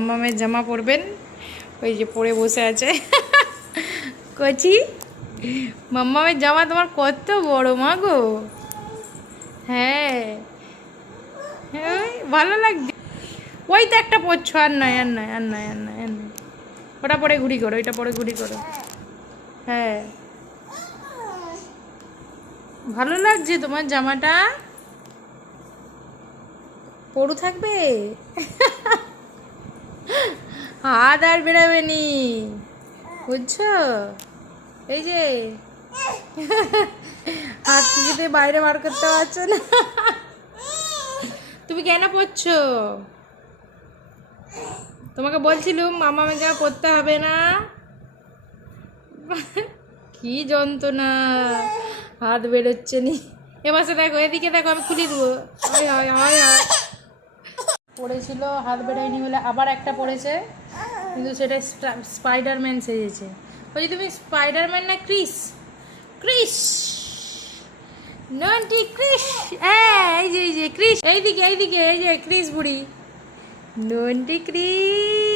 মাম্মামের জামা পরবেন। ওই যে পরে বসে আছে কচি। মাম্মামের জামা তোমার কত বড় মা গো। হ্যাঁ হ্যাঁ ভালো লাগছে। ওই তো একটা পরছো, আর নয় আর নয় আর নয় আর নয় আর নয়। ওটা পরে ঘুরি করো, ওইটা পরে ঘুরি করো। হ্যাঁ ভালো লাগছে তোমার জামাটা, পরু থাকবে হাত আর বেরাবে নি, বুঝছো? এই যে হাত থেকে বাইরে বার করতে পারছো না। তুমি কেন পড়ছো? তোমাকে বলছিলুম মামা যা পড়তে হবে না। কি যন্ত্রণা, হাত বেরোচ্ছে নি। এবার সে দেখো, এদিকে দেখো, আমি খুলে দেবো। হয় হয় হয় হয় পড়েছিল, হাত বেরোয়নি বলে আবার একটা পড়েছে, কিন্তু সেটা স্পাইডারম্যান সেজেছে। বলছি তুমি স্পাইডারম্যান না ক্রিস? Chris নন্টি Chris. এই যে ক্রিস, এইদিকে এইদিকে, এই যে ক্রিস বুড়ি নন্টি ক্রিস।